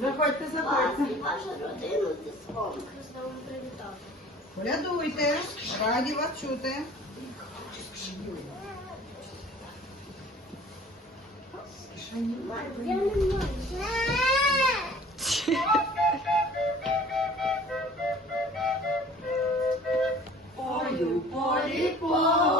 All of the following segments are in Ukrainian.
Заходьте, заходьте. вашу родину зі свого Христовим привітати. Колядуйте. Раді вас чути. Я не маю. Ой, у полі полі,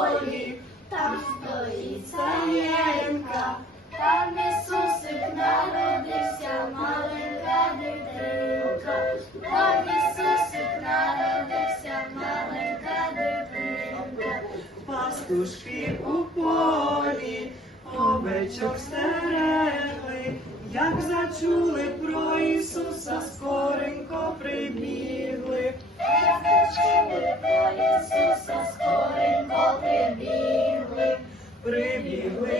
пастушки у полі, овечок стерегли, як зачули про Ісуса, скоренько прибігли. Зачули про Ісуса, скоренько. Прибігли, прибігли,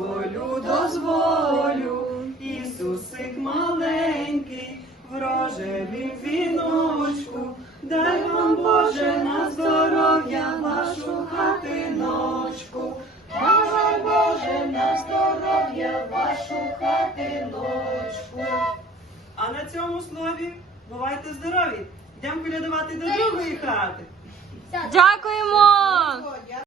дозволю, дозволю, Ісусик маленький, в рожевім віночку, дай вам Боже на здоров'я вашу хатиночку. Дай Боже на здоров'я вашу хатиночку. А на цьому слові бувайте здорові! Йдемо колядувати до другої хати. Дякуємо!